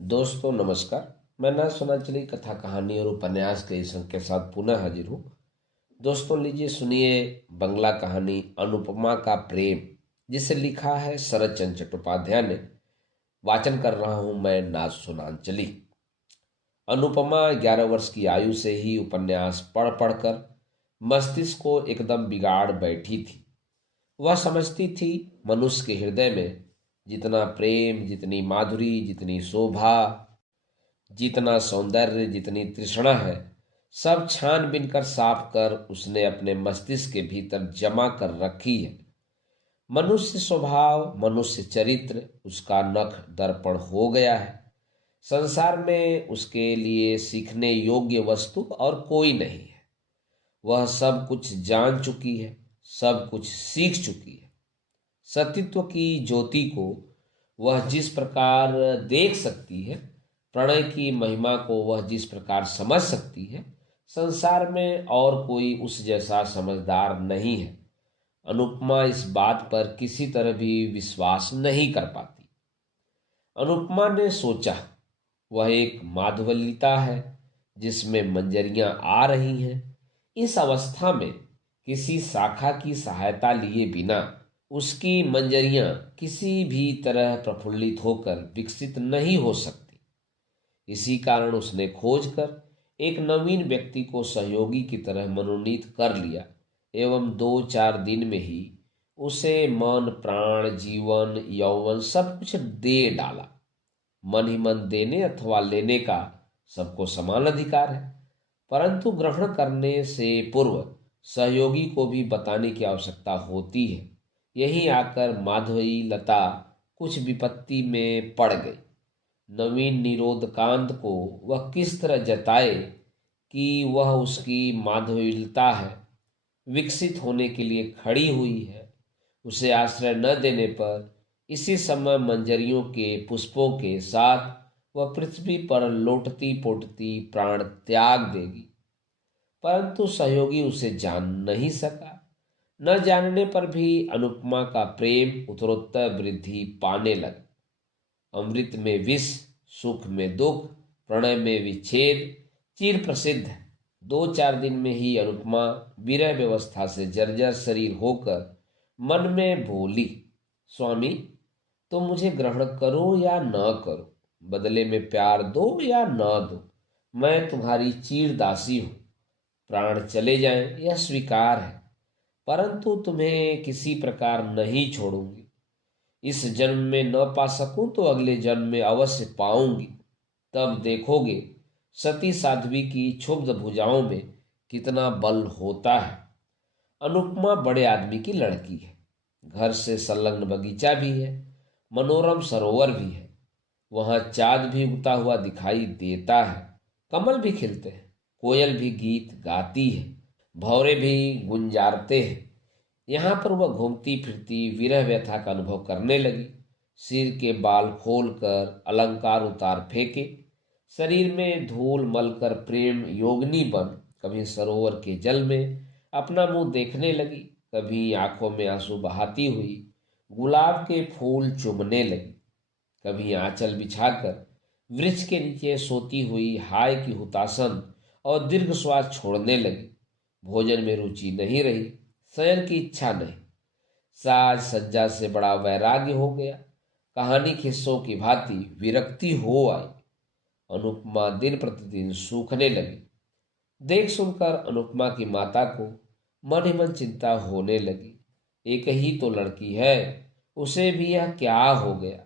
दोस्तों नमस्कार। मैं ना सुनाचली कथा कहानी और उपन्यास के इस अंक के साथ पुनः हाजिर हूँ। दोस्तों लीजिए सुनिए बंगला कहानी अनुपमा का प्रेम, जिसे लिखा है शरद चंद्र चट्टोपाध्याय ने। वाचन कर रहा हूँ मैं नाज सुनांचली। अनुपमा 11 वर्ष की आयु से ही उपन्यास पढ़ पढ़कर मस्तिष्क को एकदम बिगाड़ बैठी थी। वह समझती थी मनुष्य के हृदय में जितना प्रेम, जितनी माधुरी, जितनी शोभा, जितना सौंदर्य, जितनी तृष्णा है, सब छान-बीन कर साफ कर उसने अपने मस्तिष्क के भीतर जमा कर रखी है। मनुष्य स्वभाव, मनुष्य चरित्र उसका नख दर्पण हो गया है। संसार में उसके लिए सीखने योग्य वस्तु और कोई नहीं है। वह सब कुछ जान चुकी है, सब कुछ सीख चुकी है। सतीत्व की ज्योति को वह जिस प्रकार देख सकती है, प्रणय की महिमा को वह जिस प्रकार समझ सकती है, संसार में और कोई उस जैसा समझदार नहीं है। अनुपमा इस बात पर किसी तरह भी विश्वास नहीं कर पाती। अनुपमा ने सोचा, वह एक माधवल्लिता है जिसमें मंजरियां आ रही हैं। इस अवस्था में किसी शाखा की सहायता लिए बिना उसकी मंजरियां किसी भी तरह प्रफुल्लित होकर विकसित नहीं हो सकती। इसी कारण उसने खोज कर एक नवीन व्यक्ति को सहयोगी की तरह मनोनीत कर लिया एवं 2-4 दिन में ही उसे मन, प्राण, जीवन, यौवन सब कुछ दे डाला। मन ही मन देने अथवा लेने का सबको समान अधिकार है, परंतु ग्रहण करने से पूर्व सहयोगी को भी बताने की आवश्यकता होती है। यहीं आकर माधवी लता कुछ विपत्ति में पड़ गई। नवीन निरोधकांत को वह किस तरह जताए कि वह उसकी माधवीलता है, विकसित होने के लिए खड़ी हुई है। उसे आश्रय न देने पर इसी समय मंजरियों के पुष्पों के साथ वह पृथ्वी पर लोटती पोटती प्राण त्याग देगी। परंतु सहयोगी उसे जान नहीं सका। न जानने पर भी अनुपमा का प्रेम उत्तरोत्तर वृद्धि पाने लगा। अमृत में विष, सुख में दुख, प्रणय में विच्छेद चिर प्रसिद्ध है। 2-4 दिन में ही अनुपमा विरह व्यवस्था से जर्जर शरीर होकर मन में बोली, स्वामी तुम मुझे ग्रहण करो या न करो, बदले में प्यार दो या न दो, मैं तुम्हारी चीर दासी हूं। प्राण चले जाएं यह स्वीकार है, परंतु तुम्हें किसी प्रकार नहीं छोड़ूंगी। इस जन्म में न पा सकूं तो अगले जन्म में अवश्य पाऊंगी। तब देखोगे सती साध्वी की क्षुब्ध भुजाओं में कितना बल होता है। अनुपमा बड़े आदमी की लड़की है। घर से संलग्न बगीचा भी है, मनोरम सरोवर भी है। वहां चाँद भी उगता हुआ दिखाई देता है, कमल भी खिलते हैं, कोयल भी गीत गाती है, भौरे भी गुंजारते हैं। यहाँ पर वह घूमती फिरती विरह व्यथा का अनुभव करने लगी। सिर के बाल खोलकर अलंकार उतार फेंके, शरीर में धूल मलकर प्रेम योगिनी बन कभी सरोवर के जल में अपना मुंह देखने लगी, कभी आंखों में आंसू बहाती हुई गुलाब के फूल चूमने लगी, कभी आंचल बिछाकर वृक्ष के नीचे सोती हुई हाय की हुतासन और दीर्घ श्वास छोड़ने लगी। भोजन में रुचि नहीं रही, शयन की इच्छा नहीं। साज सज्जा से बड़ा वैराग्य हो गया। कहानी किस्सों की भांति विरक्ति हो आई। अनुपमा दिन प्रतिदिन सूखने लगी। देख सुनकर अनुपमा की माता को मन ही मन चिंता होने लगी। एक ही तो लड़की है, उसे भी यह क्या हो गया।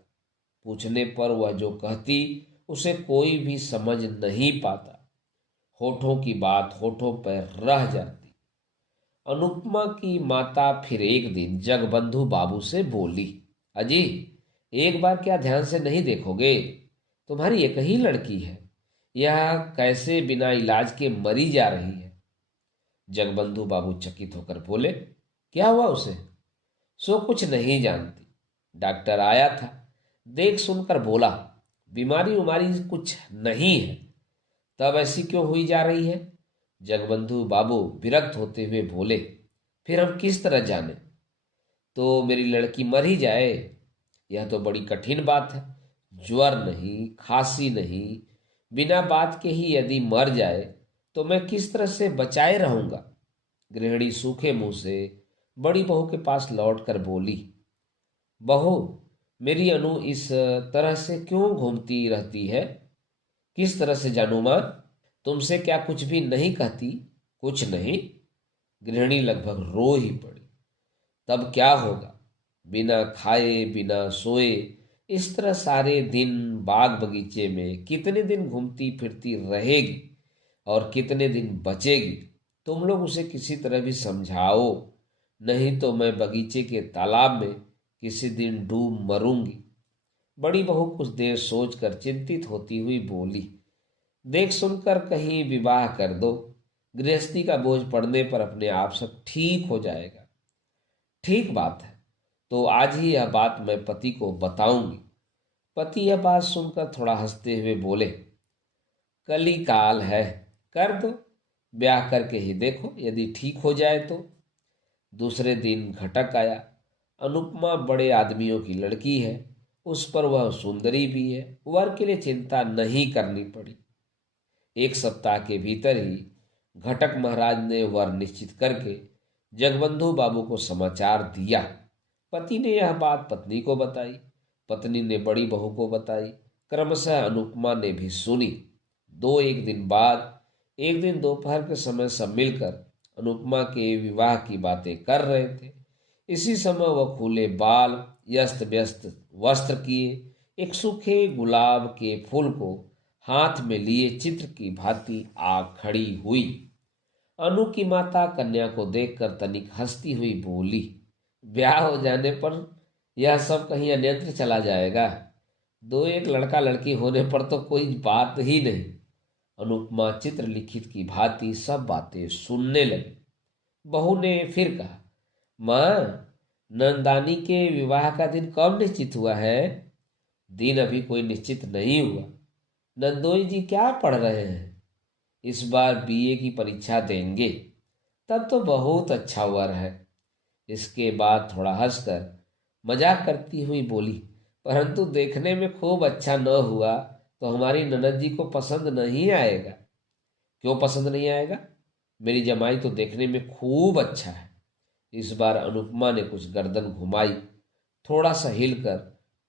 पूछने पर वह जो कहती उसे कोई भी समझ नहीं पाता। होठों की बात होठों पर रह जाती। अनुपमा की माता फिर एक दिन जगबंधु बाबू से बोली, अजी एक बार क्या ध्यान से नहीं देखोगे? तुम्हारी एक ही लड़की है, यह कैसे बिना इलाज के मरी जा रही है। जगबंधु बाबू चकित होकर बोले, क्या हुआ उसे? सो कुछ नहीं जानती। डॉक्टर आया था, देख सुनकर बोला बीमारी उमारी कुछ नहीं है। तब ऐसी क्यों हुई जा रही है? जगबंधु बाबू विरक्त होते हुए बोले, फिर हम किस तरह जाने? तो मेरी लड़की मर ही जाए, यह तो बड़ी कठिन बात है। ज्वर नहीं, खांसी नहीं, बिना बात के ही यदि मर जाए तो मैं किस तरह से बचाए रहूंगा। गृहिणी सूखे मुंह से बड़ी बहू के पास लौटकर बोली, बहू, मेरी अनु इस तरह से क्यों घूमती रहती है? किस तरह से जानू मां? तुमसे क्या कुछ भी नहीं कहती? कुछ नहीं? गृहिणी लगभग रो ही पड़ी। तब क्या होगा? बिना खाए बिना सोए इस तरह सारे दिन बाग बगीचे में कितने दिन घूमती फिरती रहेगी और कितने दिन बचेगी? तुम लोग उसे किसी तरह भी समझाओ, नहीं तो मैं बगीचे के तालाब में किसी दिन डूब मरूंगी। बड़ी बहू कुछ देर सोचकर चिंतित होती हुई बोली, देख सुनकर कहीं विवाह कर दो। गृहस्थी का बोझ पड़ने पर अपने आप सब ठीक हो जाएगा। ठीक बात है, तो आज ही यह बात मैं पति को बताऊंगी। पति यह बात सुनकर थोड़ा हंसते हुए बोले, कली काल है, कर दो, ब्याह करके ही देखो, यदि ठीक हो जाए तो। दूसरे दिन घटक आया। अनुपमा बड़े आदमियों की लड़की है, उस पर वह सुंदरी भी है, वर के लिए चिंता नहीं करनी पड़ी। एक सप्ताह के भीतर ही घटक महाराज ने वर निश्चित करके जगबंधु बाबू को समाचार दिया। पति ने यह बात पत्नी को बताई, पत्नी ने बड़ी बहू को बताई, क्रमशः अनुपमा ने भी सुनी। दो एक दिन बाद एक दिन दोपहर के समय सब मिलकर अनुपमा के विवाह की बातें कर रहे थे। इसी समय वह खुले बाल, व्यस्त व्यस्त वस्त्र किए, एक सूखे गुलाब के फूल को हाथ में लिए चित्र की भांति आ खड़ी हुई। अनु की माता कन्या को देखकर तनिक हंसती हुई बोली, ब्याह हो जाने पर यह सब कहीं अन्यत्र चला जाएगा। दो एक लड़का लड़की होने पर तो कोई बात ही नहीं। अनुपमा चित्र लिखित की भांति सब बातें सुनने लगी। बहू ने फिर कहा, माँ, नंदानी के विवाह का दिन कब निश्चित हुआ है? दिन अभी कोई निश्चित नहीं हुआ। नंदोई जी क्या पढ़ रहे हैं? इस बार बीए की परीक्षा देंगे। तब तो बहुत अच्छा वर है। इसके बाद थोड़ा हंसकर मजाक करती हुई बोली, परंतु देखने में खूब अच्छा न हुआ तो हमारी ननद जी को पसंद नहीं आएगा। क्यों पसंद नहीं आएगा? मेरी जमाई तो देखने में खूब अच्छा है। इस बार अनुपमा ने कुछ गर्दन घुमाई, थोड़ा सा हिलकर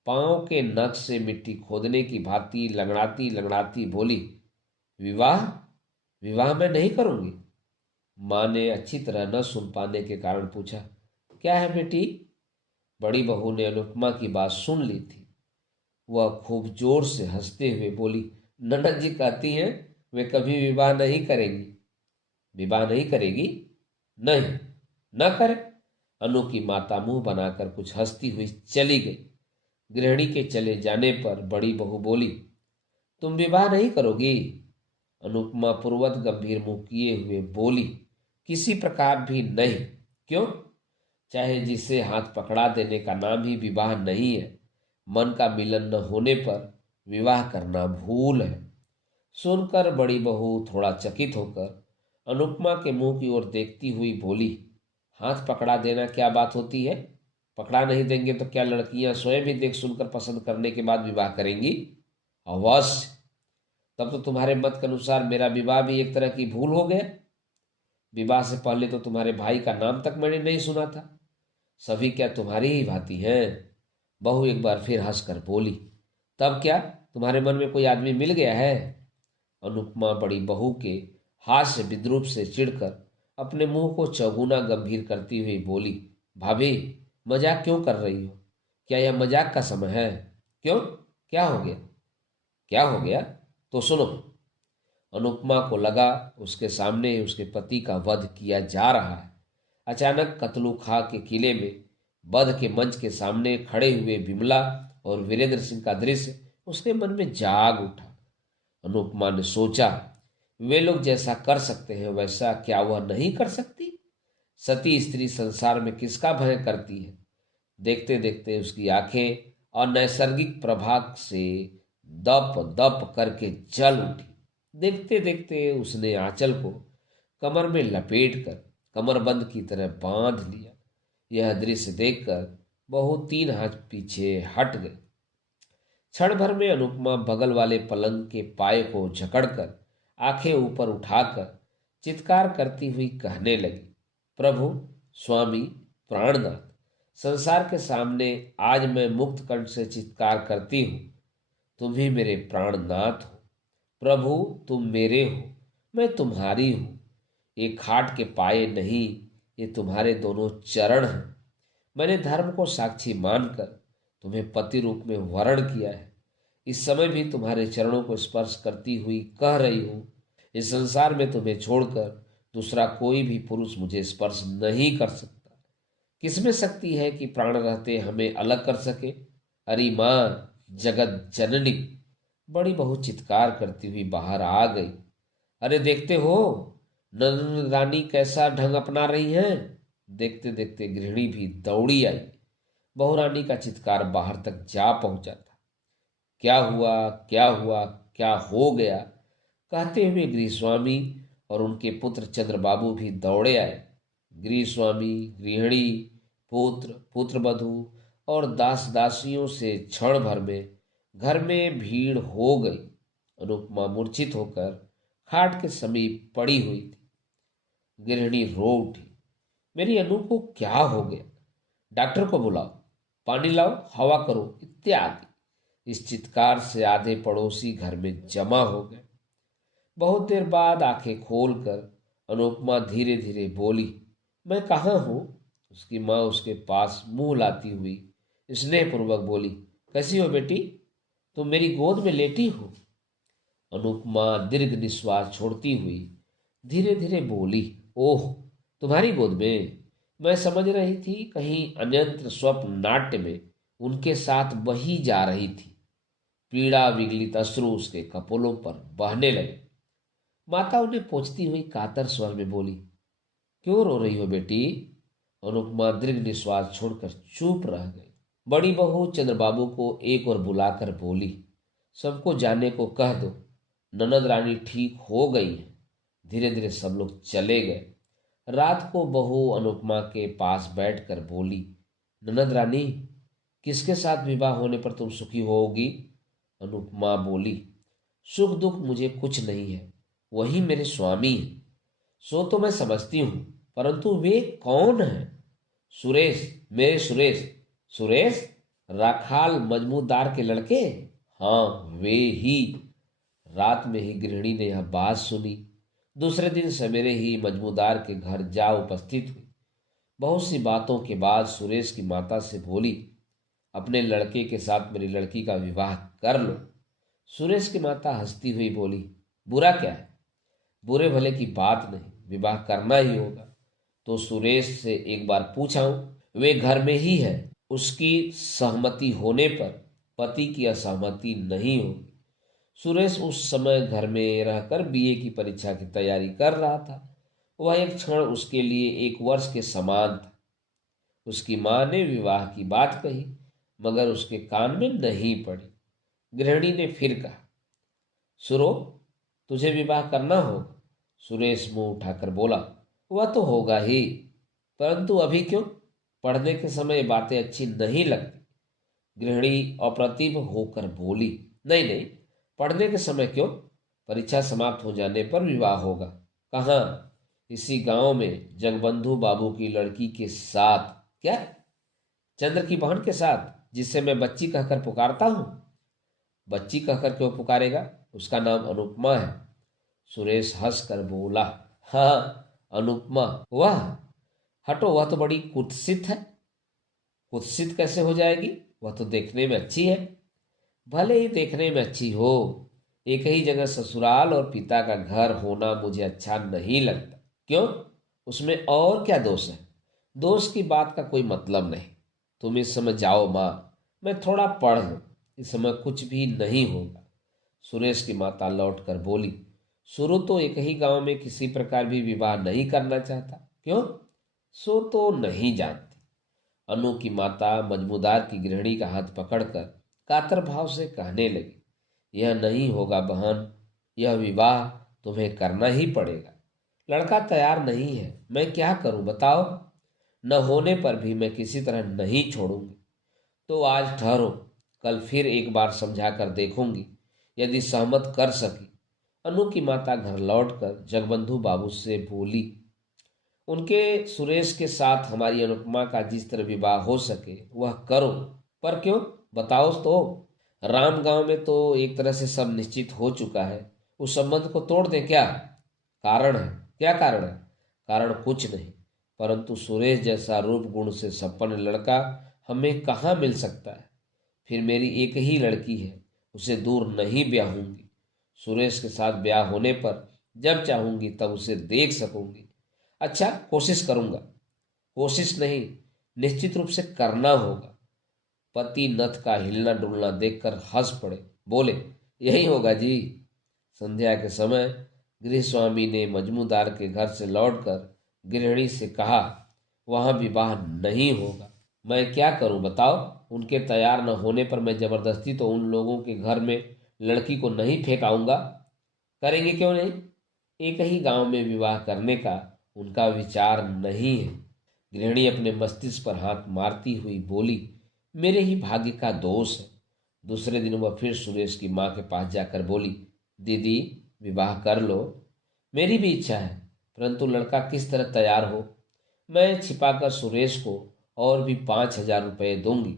पांव के नख से मिट्टी खोदने की भांति लंगड़ाती लंगड़ाती बोली, विवाह? विवाह मैं नहीं करूंगी। माँ ने अच्छी तरह न सुन पाने के कारण पूछा, क्या है बेटी? बड़ी बहू ने अनुपमा की बात सुन ली थी। वह खूब जोर से हंसते हुए बोली, ननद जी कहती हैं वे कभी विवाह नहीं करेंगी। विवाह नहीं करेगी? नहीं, न करे। अनु की माता मुंह बनाकर कुछ हंसती हुई चली गई। गृहिणी के चले जाने पर बड़ी बहू बोली, तुम विवाह नहीं करोगी? अनुपमा पूर्वत गंभीर मुंह किए हुए बोली, किसी प्रकार भी नहीं। क्यों? चाहे जिसे हाथ पकड़ा देने का नाम ही विवाह नहीं है, मन का मिलन न होने पर विवाह करना भूल है। सुनकर बड़ी बहू थोड़ा चकित होकर अनुपमा के मुंह की ओर देखती हुई बोली, हाथ पकड़ा देना क्या बात होती है? पकड़ा नहीं देंगे तो क्या लड़कियां स्वयं ही देख सुनकर पसंद करने के बाद विवाह करेंगी? अवश्य। तब तो तुम्हारे मत के अनुसार मेरा विवाह भी एक तरह की भूल हो गया। विवाह से पहले तो तुम्हारे भाई का नाम तक मैंने नहीं सुना था। सभी क्या तुम्हारी ही भांति हैं? बहू एक बार फिर हंसकर बोली, तब क्या तुम्हारे मन में कोई आदमी मिल गया है? अनुपमा बड़ी बहू के हास्य विद्रूप से चिढ़कर अपने मुंह को चौगुना गंभीर करती हुई बोली, भाभी, मजाक क्यों कर रही हो? क्या यह मजाक का समय है? क्यों, क्या हो गया? क्या हो गया? तो सुनो। अनुपमा को लगा उसके सामने उसके पति का वध किया जा रहा है। अचानक कतलू खां के किले में वध के मंच के सामने खड़े हुए विमला और वीरेंद्र सिंह का दृश्य उसके मन में जाग उठा। अनुपमा ने सोचा, वे लोग जैसा कर सकते हैं वैसा क्या वह नहीं कर सकती? सती स्त्री संसार में किसका भय करती है? देखते देखते उसकी आंखें अनैसर्गिक प्रभाव से दप दप करके जल उठी। देखते देखते उसने आंचल को कमर में लपेट कर कमरबंद की तरह बांध लिया। यह दृश्य देखकर बहू 3 हाथ पीछे हट गई। क्षण भर में अनुपमा बगल वाले पलंग के पाए को जकड़कर आंखें ऊपर उठाकर चित्कार करती हुई कहने लगी, प्रभु, स्वामी, प्राणनाथ, संसार के सामने आज मैं मुक्त कंठ से चित्कार करती हूँ, तुम ही मेरे प्राणनाथ हो। प्रभु, तुम मेरे हो, मैं तुम्हारी हूँ। ये खाट के पाए नहीं, ये तुम्हारे दोनों चरण हैं। मैंने धर्म को साक्षी मानकर तुम्हें पति रूप में वर्ण किया है। इस समय भी तुम्हारे चरणों को स्पर्श करती हुई कह रही हूँ, इस संसार में तुम्हें छोड़कर दूसरा कोई भी पुरुष मुझे स्पर्श नहीं कर सकता। किसमें शक्ति है कि प्राण रहते हमें अलग कर सके? अरे माँ, जगत जननी, बड़ी बहू चित्कार करती हुई बाहर आ गई। अरे देखते हो नंद रानी कैसा ढंग अपना रही हैं। देखते देखते गृहिणी भी दौड़ी आई। बहू रानी का चित्कार बाहर तक जा पहुंचा था। क्या हुआ, क्या हुआ, क्या हो गया, कहते हुए गृहस्वामी और उनके पुत्र चंद्रबाबू भी दौड़े आए। गृहस्वामी, गृहिणी, पुत्र, पुत्रवधू और दास दासियों से क्षण भर में घर में भीड़ हो गई। अनुपमा मूर्छित होकर खाट के समीप पड़ी हुई थी। गृहिणी रो उठी, मेरी अनु को क्या हो गया? डॉक्टर को बुलाओ, पानी लाओ, हवा करो, इत्यादि। इस चित्कार से आधे पड़ोसी घर में जमा हो गए। बहुत देर बाद आंखें खोलकर अनुपमा धीरे धीरे बोली, मैं कहाँ हूँ? उसकी माँ उसके पास मुंह लाती हुई स्नेहपूर्वक बोली, कैसी हो बेटी, तुम मेरी गोद में लेटी हो? अनुपमा दीर्घ निश्वास छोड़ती हुई धीरे धीरे बोली, ओह, तुम्हारी गोद में? मैं समझ रही थी कहीं अन्यंत्र स्वप्न नाट्य में उनके साथ बही जा रही थी। पीड़ा विगलित अश्रु उसके कपोलों पर बहने लगे। माता उन्हें पोंछती हुई कातर स्वर में बोली, क्यों रो रही हो बेटी? अनुपमा दीर्घ निश्वास छोड़कर चुप रह गई। बड़ी बहू चंद्रबाबू को एक और बुलाकर बोली, सबको जाने को कह दो, ननद रानी ठीक हो गई है। धीरे धीरे सब लोग चले गए। रात को बहू अनुपमा के पास बैठकर बोली, ननद रानी, किसके साथ विवाह होने पर तुम सुखी होगी? अनुपमा बोली, सुख दुख मुझे कुछ नहीं है, वही मेरे स्वामी हैं। सो तो मैं समझती हूँ, परंतु वे कौन हैं? सुरेश, मेरे सुरेश। सुरेश? राखाल मजमूदार के लड़के? हाँ, वे ही। रात में ही गृहिणी ने यह बात सुनी। दूसरे दिन सवेरे ही मजमूदार के घर जा उपस्थित हुई। बहुत सी बातों के बाद सुरेश की माता से बोली, अपने लड़के के साथ मेरी लड़की का विवाह कर लो। सुरेश की माता हंसती हुई बोली, बुरा क्या है? बुरे भले की बात नहीं, विवाह करना ही होगा। तो सुरेश से एक बार पूछाऊं, वे घर में ही है, उसकी सहमति होने पर पति की असहमति नहीं होगी। सुरेश उस समय घर में रहकर बीए की परीक्षा की तैयारी कर रहा था। वह एक क्षण उसके लिए एक वर्ष के समान था। उसकी मां ने विवाह की बात कही, मगर उसके कान में नहीं पड़ी। गृहिणी ने फिर कहा, सुरो, तुझे विवाह करना होगा। सुरेश मुंह उठाकर बोला, वह तो होगा ही, परंतु अभी क्यों? पढ़ने के समय बातें अच्छी नहीं लगती। गृहिणी अप्रतिभ होकर बोली, नहीं नहीं, पढ़ने के समय क्यों? परीक्षा समाप्त हो जाने पर विवाह होगा। कहाँ? इसी गांव में जगबंधु बाबू की लड़की के साथ। क्या? चंद्र की बहन के साथ, जिसे मैं बच्ची कहकर पुकारता हूँ? बच्ची कहकर क्यों पुकारेगा? उसका नाम अनुपमा है। सुरेश हंसकर बोला, हाँ, अनुपमा। वह? हटो, वह तो बड़ी कुत्सित है। कुत्सित कैसे हो जाएगी? वह तो देखने में अच्छी है। भले ही देखने में अच्छी हो, एक ही जगह ससुराल और पिता का घर होना मुझे अच्छा नहीं लगता। क्यों? उसमें और क्या दोष है? दोष की बात का कोई मतलब नहीं। तुम इस समय जाओ माँ, मैं थोड़ा पढ़ लूं, इस समय कुछ भी नहीं होगा। सुरेश की माता लौट कर बोली, शुरू तो एक ही गांव में किसी प्रकार भी विवाह नहीं करना चाहता। क्यों? सो तो नहीं जानती। अनु की माता मजमूदार की गृहिणी का हाथ पकड़कर कातर भाव से कहने लगी, यह नहीं होगा बहन, यह विवाह तुम्हें करना ही पड़ेगा। लड़का तैयार नहीं है, मैं क्या करूं बताओ? न होने पर भी मैं किसी तरह नहीं छोड़ूंगी। तो आज ठहरो, कल फिर एक बार समझा कर देखूंगी, यदि सहमत कर सकी। अनु की माता घर लौटकर जगबंधु बाबू से बोली, उनके सुरेश के साथ हमारी अनुपमा का जिस तरह विवाह हो सके वह करो। पर क्यों, बताओ तो। राम गांव में तो एक तरह से सब निश्चित हो चुका है, उस संबंध को तोड़ दें क्या? कारण है। क्या कारण है? कारण कुछ नहीं, परंतु सुरेश जैसा रूप गुण से संपन्न लड़का हमें कहाँ मिल सकता है। फिर मेरी एक ही लड़की है, उसे दूर नहीं ब्याहूंगी। सुरेश के साथ ब्याह होने पर जब चाहूंगी तब उसे देख सकूंगी। अच्छा, कोशिश करूंगा। कोशिश नहीं, निश्चित रूप से करना होगा। पति नथ का हिलना डुलना देखकर हंस पड़े, बोले, यही होगा जी। संध्या के समय गृह स्वामी ने मजमूदार के घर से लौटकर गृहिणी से कहा, वहां विवाह नहीं होगा। मैं क्या करूं बताओ? उनके तैयार न होने पर मैं जबरदस्ती तो उन लोगों के घर में लड़की को नहीं फेंकाऊंगा। करेंगे क्यों नहीं? एक ही गांव में विवाह करने का उनका विचार नहीं है। गृहिणी अपने मस्तिष्क पर हाथ मारती हुई बोली, मेरे ही भाग्य का दोष है। दूसरे दिन वह फिर सुरेश की माँ के पास जाकर बोली, दीदी विवाह कर लो। मेरी भी इच्छा है, परंतु लड़का किस तरह तैयार हो। मैं छिपाकर सुरेश को और भी 5,000 रुपये दूंगी।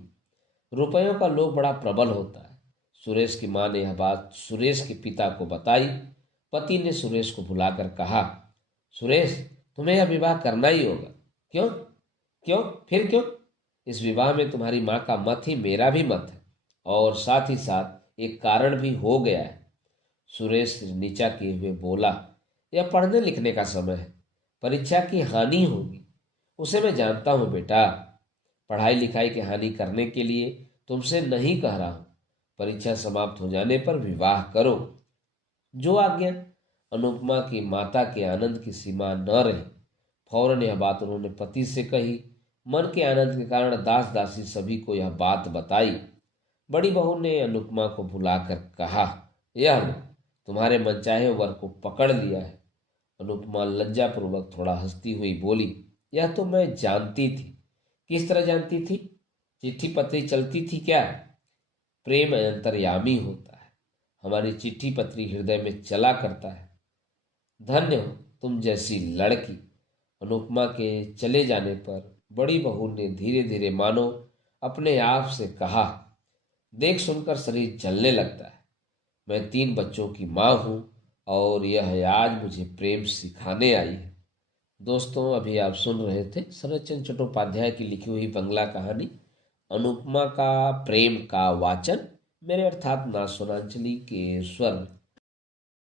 रुपयों का लोभ बड़ा प्रबल होता है। सुरेश की माँ ने यह बात सुरेश के पिता को बताई। पति ने सुरेश को बुलाकर कहा, सुरेश तुम्हें यह विवाह करना ही होगा। क्यों? क्यों? फिर क्यों? इस विवाह में तुम्हारी माँ का मत ही मेरा भी मत है, और साथ ही साथ एक कारण भी हो गया है। सुरेश सिर नीचा किए हुए बोला, यह पढ़ने लिखने का समय है, परीक्षा की हानि होगी। उसे मैं जानता हूँ बेटा, पढ़ाई लिखाई की हानि करने के लिए तुमसे नहीं कह रहा हूँ। परीक्षा समाप्त हो जाने पर विवाह करो। जो आज्ञा। अनुपमा की माता के आनंद की सीमा न रही। फौरन यह बात उन्होंने पति से कही। मन के आनंद के कारण दास दासी सभी को यह बात बताई। बड़ी बहू ने अनुपमा को बुलाकर कहा, यह लो, तुम्हारे मनचाहे वर को पकड़ लिया है। अनुपमा लज्जापूर्वक थोड़ा हंसती हुई बोली, यह तो मैं जानती थी। किस तरह जानती थी? चिट्ठी पत्री चलती थी क्या? प्रेम अंतर्यामी होता है, हमारी चिट्ठी पत्री हृदय में चला करता है। धन्य हो तुम जैसी लड़की। अनुपमा के चले जाने पर बड़ी बहू ने धीरे धीरे मानो अपने आप से कहा, देख सुनकर शरीर जलने लगता है। मैं 3 बच्चों की माँ हूँ और यह आज मुझे प्रेम सिखाने आई है। दोस्तों, अभी आप सुन रहे थे शरत चंद्र चट्टोपाध्याय की लिखी हुई बंगला कहानी अनुपमा का प्रेम का वाचन मेरे अर्थात नासुरांचली के स्वर में।